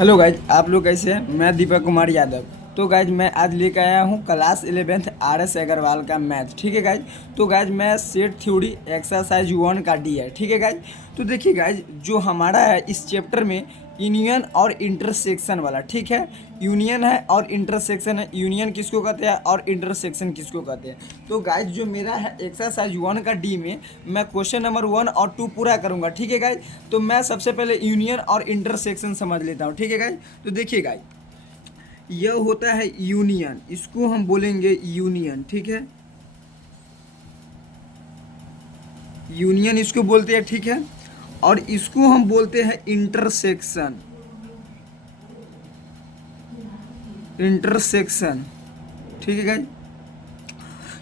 Hello guys, आप लोग कैसे हैं। मैं दीपक कुमार यादव। तो गाइज मैं आज लेकर आया हूँ क्लास 11th RS अग्रवाल का मैथ। ठीक है गाइज। तो गाइज मैं सेट थ्योरी एक्सरसाइज 1 का डी है। ठीक है गाइज। तो देखिए गाइज, जो हमारा है इस चैप्टर में यूनियन और इंटरसेक्शन वाला। ठीक है, यूनियन है और इंटरसेक्शन है। यूनियन किसको कहते हैं और इंटरसेक्शन किसको कहते हैं। तो गाइज जो मेरा है एक्सरसाइज 1 का डी में मैं क्वेश्चन नंबर 1 और 2 पूरा करूंगा। ठीक है गाइज। तो मैं सबसे पहले यूनियन और इंटरसेक्शन समझ लेता हूँ। ठीक है गाइज। तो देखिए गाइज, यह होता है यूनियन, इसको हम बोलेंगे यूनियन। ठीक है, यूनियन इसको बोलते हैं। ठीक है, और इसको हम बोलते हैं इंटरसेक्शन। इंटरसेक्शन। ठीक है गाइज।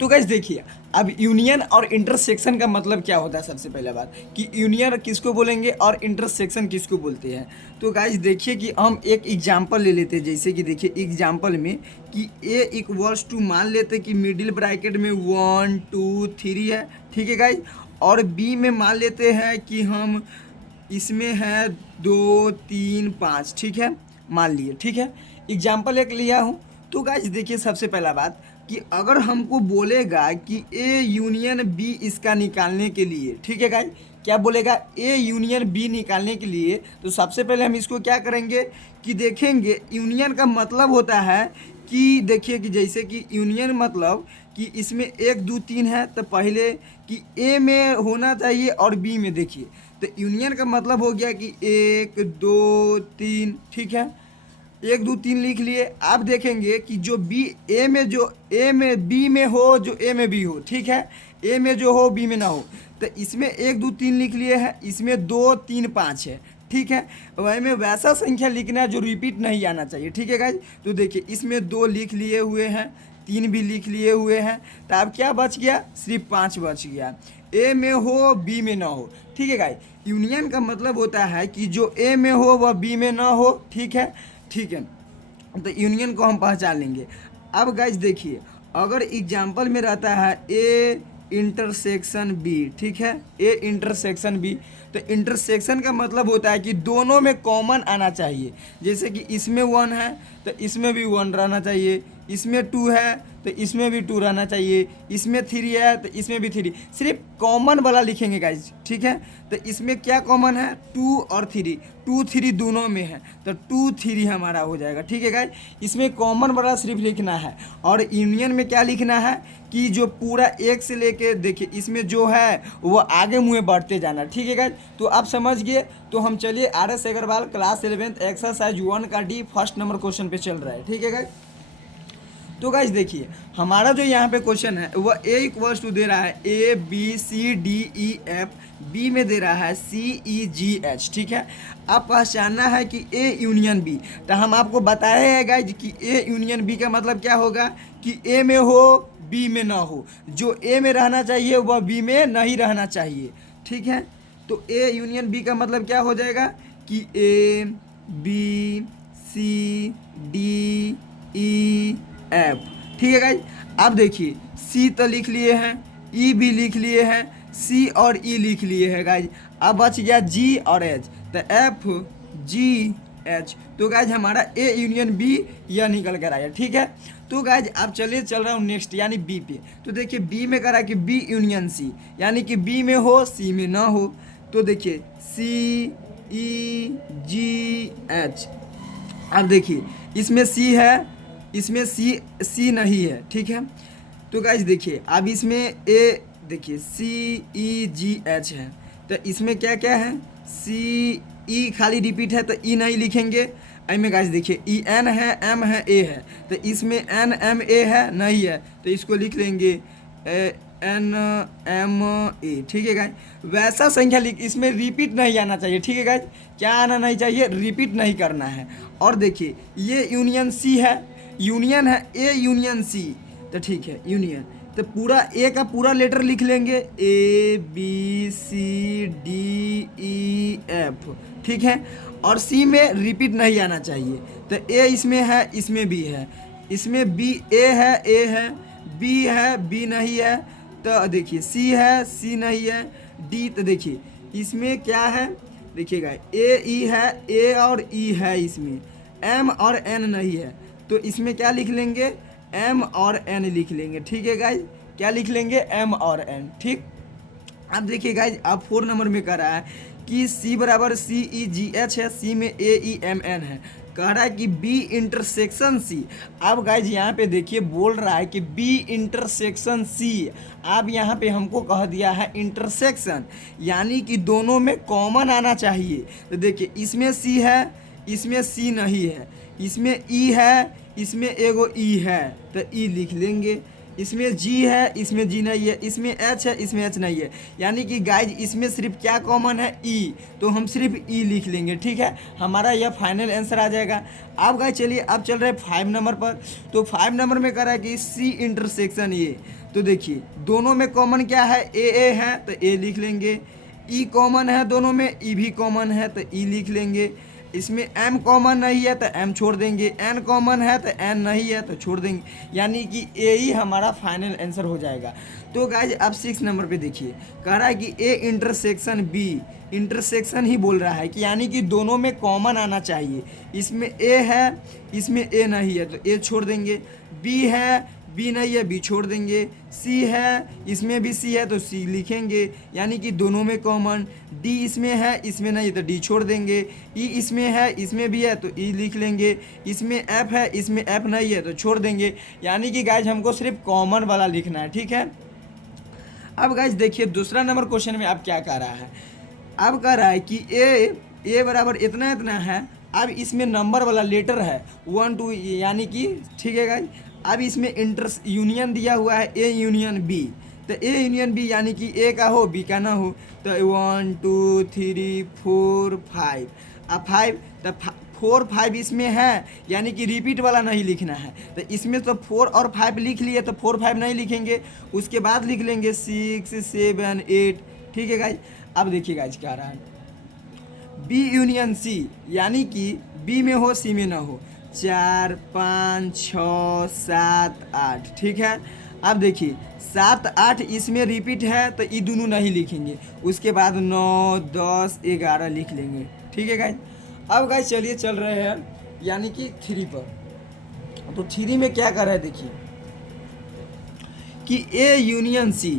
तो गाइज देखिए, अब यूनियन और इंटरसेक्शन का मतलब क्या होता है। सबसे पहले बात कि यूनियन किसको बोलेंगे और इंटरसेक्शन किसको बोलते हैं। तो गाइज देखिए कि हम एक एग्जांपल ले लेते हैं। जैसे कि देखिए एग्जांपल में कि ए इक्वल्स टू, मान लेते हैं कि मिडिल ब्रैकेट में 1 2 3 है। ठीक है गाइज। और बी में मान लेते हैं कि हम इसमें है 2 3 5। ठीक है, मान लिए। ठीक है, एग्जाम्पल एक लिया हूँ। तो गाइज देखिए, सबसे पहला बात कि अगर हमको बोलेगा कि ए यूनियन बी इसका निकालने के लिए। ठीक है गाइज, क्या बोलेगा, ए यूनियन बी निकालने के लिए। तो सबसे पहले हम इसको क्या करेंगे कि देखेंगे यूनियन का मतलब होता है कि देखिए कि जैसे कि यूनियन मतलब कि इसमें 1 2 3 है, तो पहले कि ए में होना चाहिए और बी में। देखिए तो यूनियन का मतलब हो गया कि 1 2 3। ठीक है, 1 2 3 लिख लिए। आप देखेंगे कि जो बी ए में, जो ए में बी में हो, जो ए में बी हो। ठीक है, ए में जो हो बी में ना हो। तो इसमें 1 2 3 लिख लिए हैं, इसमें 2 3 5 है। ठीक है, वही में वैसा संख्या लिखना है जो रिपीट नहीं आना चाहिए। ठीक है गाइज। तो देखिए इसमें 2 लिख लिए हुए हैं, 3 भी लिख लिए हुए हैं। तो अब क्या बच गया, सिर्फ 5 बच गया। ए में हो बी में ना हो। ठीक है गाइज। यूनियन का मतलब होता है कि जो ए में हो वह बी में ना हो। ठीक है, ठीक है। तो यूनियन को हम पहचान लेंगे। अब गाइज देखिए, अगर एग्जाम्पल में रहता है ए इंटरसेक्शन बी। ठीक है, ए इंटरसेक्शन बी। तो इंटरसेक्शन का मतलब होता है कि दोनों में कॉमन आना चाहिए। जैसे कि इसमें 1 है तो इसमें भी 1 रहना चाहिए, इसमें 2 है तो इसमें भी 2 रहना चाहिए, इसमें 3 है तो इसमें भी 3। सिर्फ कॉमन वाला लिखेंगे गाइज। ठीक है, तो इसमें क्या कॉमन है, 2 और 3। 2 3 दोनों में है तो 2 3 हमारा हो जाएगा। ठीक है गाइज, इसमें कॉमन वाला सिर्फ लिखना है। और यूनियन में क्या लिखना है कि जो पूरा एक से लेके देखिए इसमें जो है वो आगे मुँह बढ़ते जाना। ठीक है गाइज। तो आप समझ गए। तो हम चलिए RS Agarwal class 11th exercise 1 का डी फर्स्ट नंबर क्वेश्चन पे चल रहा है। ठीक है गाइज। तो गाइज देखिए, हमारा जो यहाँ पे क्वेश्चन है वह ए इक्वल्स टू दे रहा है A B C D E F, B में दे रहा है सी ई जी एच। ठीक है, अब पहचानना है कि ए यूनियन बी। तो हम आपको बताए हैं गाइज कि ए यूनियन बी का मतलब क्या होगा कि ए में हो बी में ना हो, जो ए में रहना चाहिए वह बी में नहीं रहना चाहिए। ठीक है, तो ए यूनियन बी का मतलब क्या हो जाएगा कि A B C D E F. ठीक है गाइज। अब देखिए सी तो लिख लिए हैं, ई भी लिख लिए हैं, सी और ई लिख लिए हैं गाइज। अब बच गया जी और एच, तो एफ जी एच। तो गाइज हमारा ए यूनियन बी यह निकल कर आया। ठीक है, तो गाइज अब चलिए चल रहा हूँ नेक्स्ट यानी बी पे। तो देखिए बी में करा कि बी यूनियन सी, यानी कि बी में हो सी में ना हो। तो देखिए सी ई जी एच। अब देखिए इसमें सी है, इसमें सी नहीं है। ठीक है, तो गाइज देखिए अब इसमें ए देखिए सी ई जी एच है, तो इसमें क्या क्या है, सी ई खाली रिपीट है तो ई नहीं लिखेंगे। में गाइज देखिए ई एन है, एम है, ए है, तो इसमें एन एम ए है नहीं है, तो इसको लिख लेंगे एन एम ए। ठीक है गाइज, वैसा संख्या लिख, इसमें रिपीट नहीं आना चाहिए। ठीक है गाइज, क्या आना नहीं चाहिए, रिपीट नहीं करना है। और देखिए ये यूनियन सी है, यूनियन है ए यूनियन सी। तो ठीक है यूनियन, तो पूरा ए का पूरा लेटर लिख लेंगे A B C D E F. ठीक है, और सी में रिपीट नहीं आना चाहिए। तो ए इसमें है, इसमें भी है, इसमें बी ए है, बी है बी नहीं है। तो देखिए सी है सी नहीं है, डी। तो देखिए इसमें क्या है, देखिएगा ए ई है, ए और ई है, इसमें एम और एन नहीं है, तो इसमें क्या लिख लेंगे, एम और एन लिख लेंगे। ठीक है गाइज, क्या लिख लेंगे, एम और एन। ठीक, अब देखिए गाइज, अब 4 नंबर में कह रहा है कि C बराबर CEGH है, C में AEMN है, कह रहा है कि B इंटरसेक्शन C। अब गाइज यहाँ पे देखिए बोल रहा है कि B इंटरसेक्शन C। अब यहाँ पे हमको कह दिया है इंटरसेक्शन, यानी कि दोनों में कॉमन आना चाहिए। तो देखिए इसमें C है, इसमें C नहीं है, इसमें E है, इसमें एगो E है, तो E लिख लेंगे। इसमें G है, इसमें G नहीं है, इसमें H है, इसमें H नहीं है, यानी कि गाइज इसमें सिर्फ क्या कॉमन है, E, तो हम सिर्फ E लिख लेंगे। ठीक है, हमारा यह फाइनल आंसर आ जाएगा। अब गाइज चलिए अब चल रहे हैं 5 नंबर पर। तो 5 नंबर में कह रहा है कि C इंटरसेक्शन A। तो देखिए दोनों में कॉमन क्या है, A है, तो A लिख लेंगे। E कॉमन है दोनों में, E भी कॉमन है, तो E लिख लेंगे। इसमें M कॉमन नहीं है तो M छोड़ देंगे, N कॉमन है तो N नहीं है तो छोड़ देंगे, यानी कि A ही हमारा फाइनल आंसर हो जाएगा। तो गाइज अब 6 नंबर पे देखिए, कह रहा है कि A इंटरसेक्शन B, इंटरसेक्शन ही बोल रहा है कि यानी कि दोनों में कॉमन आना चाहिए। इसमें A है, इसमें A नहीं है, तो A छोड़ देंगे। B है, B नहीं है, B छोड़ देंगे। C है, इसमें भी C है, तो C लिखेंगे, यानी कि दोनों में कॉमन। D इसमें है, इसमें नहीं है, तो D छोड़ देंगे। E इसमें है, इसमें भी है, तो E लिख लेंगे। इसमें F है, इसमें F नहीं है, तो छोड़ देंगे, यानी कि गाइज हमको सिर्फ कॉमन वाला लिखना है। ठीक है, अब गाइज देखिए दूसरा नंबर क्वेश्चन में अब क्या कह रहा है, अब कह रहा है कि A बराबर इतना इतना है। अब इसमें नंबर वाला लेटर है 1 2, यानी कि ठीक है गाइज। अब इसमें इंटर यूनियन दिया हुआ है A यूनियन B, तो A यूनियन B यानी कि A का हो B का ना हो, तो 1 2 3 4 5। अब 5, तो 4 5 इसमें है, यानी कि रिपीट वाला नहीं लिखना है, तो इसमें तो 4 और 5 लिख लिए, तो 4 5 नहीं लिखेंगे, उसके बाद लिख लेंगे 6 7 8। ठीक है गाइज, अब देखिए गाइज क्या रहा है, B यूनियन C, यानी कि B में हो C में ना हो, 4 5 6 7 8। ठीक है, अब देखिए 7 8 इसमें रिपीट है, तो ये दोनों नहीं लिखेंगे, उसके बाद 9 10 11 लिख लेंगे। ठीक है गाइज, अब गाइज चलिए चल रहे हैं यानी कि 3 पर। तो 3 में क्या कर रहा है देखिए कि A यूनियन C,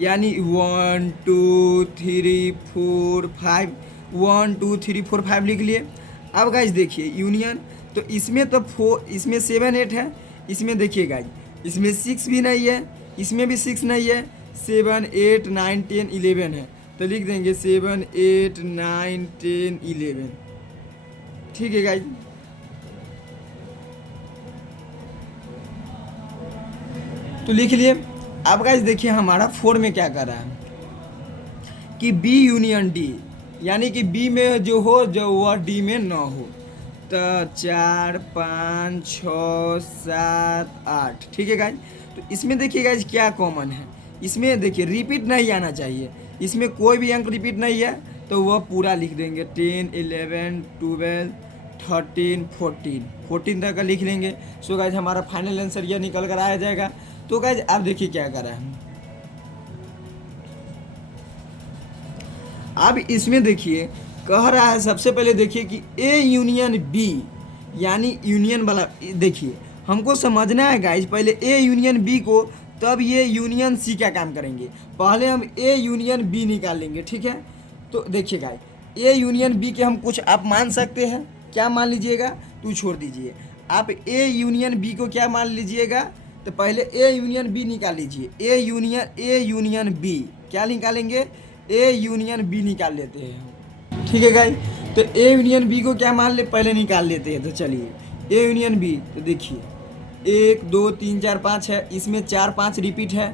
यानी 1 2 3 4 5, 1 2 3 4 5 लिख लिए। अब गाइज देखिए यूनियन, तो इसमें तो 4, इसमें 7 8 है, इसमें देखिए गाइज इसमें 6 भी नहीं है, इसमें भी 6 नहीं है, 7 8 9 10 11 है, तो लिख देंगे 7 8 9 10 11। ठीक है गाइज, तो लिख लिए। अब गाइज देखिए हमारा 4 में क्या कर रहा है कि B यूनियन D, यानी कि B में जो हो जो वह D में ना हो, तो 4 5 6 7 8। ठीक है गाइज, तो इसमें देखिए गाइज क्या कॉमन है, इसमें देखिए रिपीट नहीं आना चाहिए, इसमें कोई भी अंक रिपीट नहीं है, तो वह पूरा लिख देंगे 10 11 12 13 14 तक का लिख लेंगे। सो गाइज हमारा फाइनल आंसर यह निकल कर आया जाएगा। तो गाइज आप देखिए क्या कर रहा है, अब इसमें देखिए कह रहा है सबसे पहले देखिए कि A यूनियन B, यानी यूनियन वाला देखिए हमको समझना है गाइज, पहले A यूनियन B को, तब ये यूनियन C का काम करेंगे। पहले हम A यूनियन B निकाल लेंगे। ठीक है, तो देखिए गाइज A यूनियन B के हम कुछ आप मान सकते हैं, क्या मान लीजिएगा, तू छोड़ दीजिए, आप A यूनियन B को क्या मान लीजिएगा, तो पहले A यूनियन B निकाल लीजिए। A यूनियन B क्या निकालेंगे, A यूनियन B निकाल लेते हैं। ठीक है गाइस, तो A यूनियन B को क्या मान ले, पहले निकाल लेते हैं। तो चलिए A यूनियन B, तो देखिए 1 2 3 4 5 है, इसमें 4 5 रिपीट है,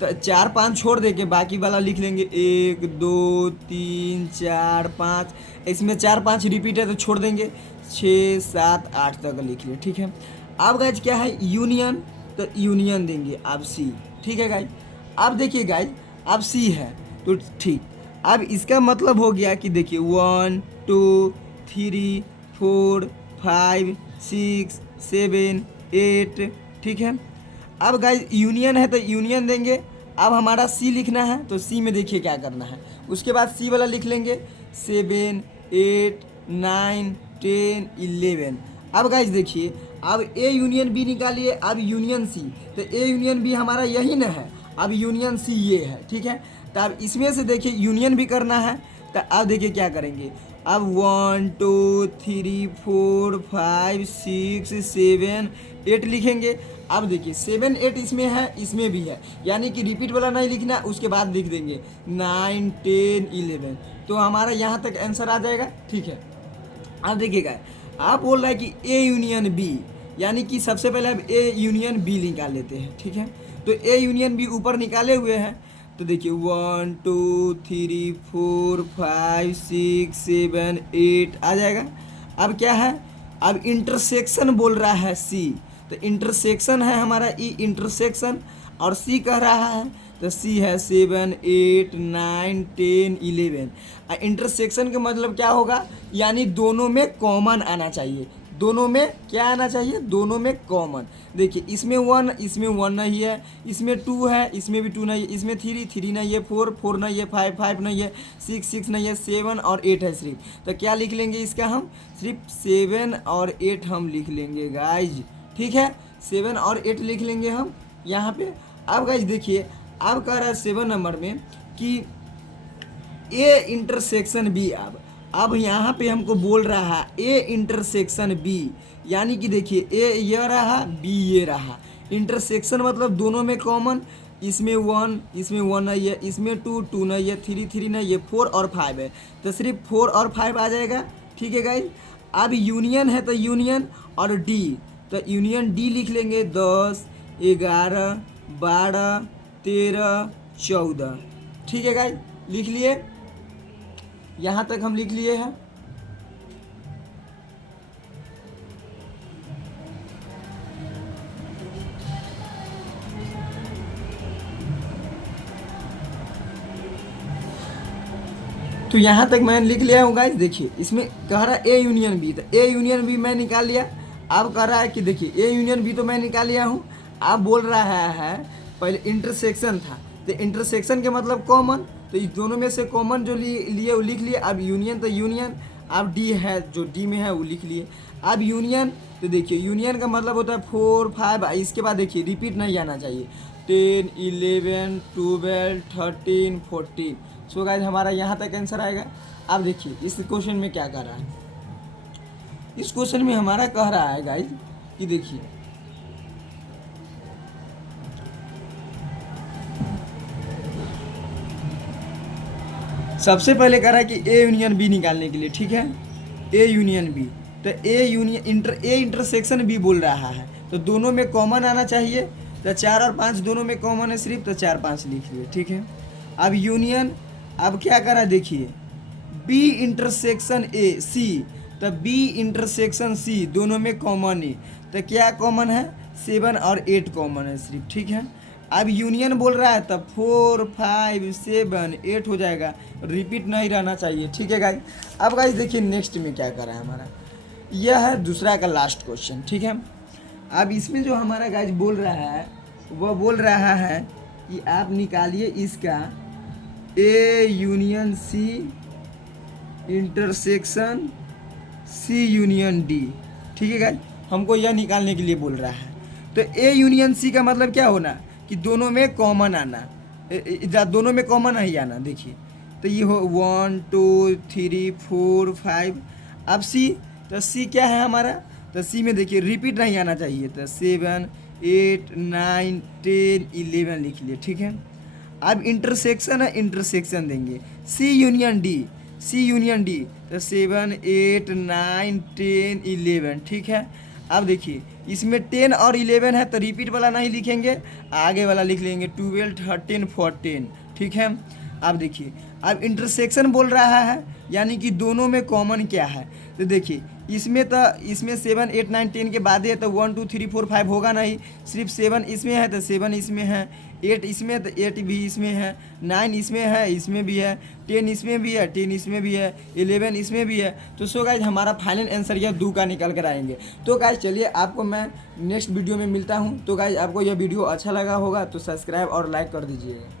तो 4 5 छोड़ दे के बाकी वाला लिख लेंगे 1 2 3 4 5, इसमें 4 5 रिपीट है तो छोड़ देंगे, 6 7 8 तक लिख लिए। ठीक है, अब गाइज क्या है यूनियन, तो यूनियन देंगे अब C। ठीक है गाइज, अब देखिए गाइज अब C है, तो ठीक, अब इसका मतलब हो गया कि देखिए 1 2 3 4 5 6 7 8। ठीक है, अब गाइज यूनियन है तो यूनियन देंगे। अब हमारा C लिखना है, तो C में देखिए क्या करना है, उसके बाद C वाला लिख लेंगे, 7 8 9 10 11। अब गाइज देखिए, अब ए यूनियन बी निकालिए, अब यूनियन सी। तो ए यूनियन बी हमारा यही ना है, अब यूनियन सी ये है, ठीक है। तो अब इसमें से देखिए यूनियन भी करना है। तो अब देखिए क्या करेंगे, अब 1 2 3 4 5 6 7 8 लिखेंगे। अब देखिए 7 8 इसमें है, इसमें भी है, यानी कि रिपीट वाला नहीं लिखना, उसके बाद लिख देंगे 9 10 11। तो हमारा यहाँ तक आंसर आ जाएगा, ठीक है। अब देखिएगा, आप बोल रहा है कि ए यूनियन बी, यानी कि सबसे पहले अब ए यूनियन बी निकाल लेते हैं, ठीक है। तो ए यूनियन बी ऊपर निकाले हुए हैं। तो देखिए 1 2 3 4 5 6 7 8 आ जाएगा। अब क्या है, अब इंटरसेक्शन बोल रहा है सी। तो इंटरसेक्शन है हमारा ई इंटरसेक्शन, और सी कह रहा है, तो सी है 7 8 9 10 11। इंटरसेक्शन का मतलब क्या होगा, यानी दोनों में कॉमन आना चाहिए। दोनों में क्या आना चाहिए, दोनों में कॉमन। देखिए इसमें 1, इसमें 1 नहीं है, इसमें 2 है, इसमें भी 2 नहीं है, इसमें 3 3 नहीं है, 4 4 नहीं है, 5 5 नहीं है, 6 6 नहीं है, 7 और 8 है सिर्फ। तो क्या लिख लेंगे इसका, हम सिर्फ 7 और 8 हम लिख लेंगे गाइज, ठीक है। 7 और 8 लिख लेंगे हम यहाँ पे। अब गाइज देखिए, अब कह रहा है 7 नंबर में कि ए इंटरसेक्शन बी। अब यहाँ पे हमको बोल रहा है ए इंटरसेक्शन बी, यानी कि देखिए ए ये रहा, बी ये रहा। इंटरसेक्शन मतलब दोनों में कॉमन, इसमें 1, इसमें 1 नहीं है, इसमें 2 2 नहीं है, 3 3 नहीं है, 4 और 5 है। तो सिर्फ 4 और 5 आ जाएगा, ठीक है गाइज। अब यूनियन है तो यूनियन और डी, तो यूनियन डी लिख लेंगे 10 11 12 13 14, ठीक है गाइज, लिख लिए। यहाँ तक हम लिख लिए हैं। तो यहाँ तक मैं लिख लिया हूँ गाइस। देखिए इसमें कह रहा है ए यूनियन बी, तो ए यूनियन बी मैं निकाल लिया। अब कह रहा है कि देखिए ए यूनियन बी तो मैं निकाल लिया हूँ। अब बोल रहा है पहले इंटरसेक्शन था, तो इंटरसेक्शन के मतलब कॉमन, तो इस दोनों में से कॉमन जो लिए वो लिख लिए। अब यूनियन तो यूनियन, अब डी है जो डी में है वो लिख लिए। अब यूनियन, तो देखिए यूनियन का मतलब होता है 4 5, इसके बाद देखिए रिपीट नहीं आना चाहिए, 10 11 12 13 14। सो गाइज हमारा यहाँ तक आंसर आएगा। अब देखिए इस क्वेश्चन में क्या कर रहा है, इस क्वेश्चन में हमारा कह रहा है गाइज कि देखिए सबसे पहले कह रहा है कि ए यूनियन बी निकालने के लिए, ठीक है, ए यूनियन बी। तो A union A intersection B बोल रहा है, तो दोनों में कॉमन आना चाहिए। तो 4 और 5 दोनों में कॉमन है सिर्फ, तो 4 5 लिख लिए, ठीक है। अब यूनियन, अब क्या करा देखिए बी इंटरसेक्शन ए सी, तो बी इंटरसेक्शन सी दोनों में कॉमन है। तो क्या कॉमन है, 7 और 8 कॉमन है सिर्फ, ठीक है। अब यूनियन बोल रहा है तब 4 5 7 8 हो जाएगा, रिपीट नहीं रहना चाहिए, ठीक है गाइस। अब गाइस देखिए नेक्स्ट में क्या कर रहा है हमारा, यह है दूसरा का लास्ट क्वेश्चन, ठीक है। अब इसमें जो हमारा गाइस बोल रहा है वह बोल रहा है कि आप निकालिए इसका A union C intersection C union D, ठीक है गाइस, हमको यह निकालने के लिए बोल रहा है। तो ए यूनियन सी का मतलब क्या होना कि दोनों में कॉमन आना, दोनों में कॉमन नहीं आना। देखिए तो ये हो 1 2 3 4 5। अब सी, तो सी क्या है हमारा, तो सी में देखिए रिपीट नहीं आना चाहिए, तो 7 8 9 10 11 लिख लिए, ठीक है। अब इंटरसेक्शन है, इंटरसेक्शन देंगे सी यूनियन डी, सी यूनियन डी, तो 7 8 9 10 11, ठीक है। अब देखिए इसमें 10 और 11 है, तो रिपीट वाला नहीं लिखेंगे, आगे वाला लिख लेंगे 12 13 14, ठीक है। अब देखिए अब इंटरसेक्शन बोल रहा है, यानी कि दोनों में कॉमन क्या है। तो देखिए इसमें 7 8 9 10 के बाद है, तो 1 2 3 4 5 होगा नहीं, सिर्फ 7 इसमें है तो 7 इसमें है, 8 इसमें है तो 8 भी इसमें है, 9 इसमें है, इसमें भी है, 10 इसमें भी है, 10 इसमें भी है, 11 इसमें भी है। तो सो गाइज हमारा फाइनल आंसर यह 2 का निकल कर आएंगे। तो गाइज चलिए आपको मैं नेक्स्ट वीडियो में मिलता हूँ। तो गाइज आपको यह वीडियो अच्छा लगा होगा तो सब्सक्राइब और लाइक कर दीजिएगा।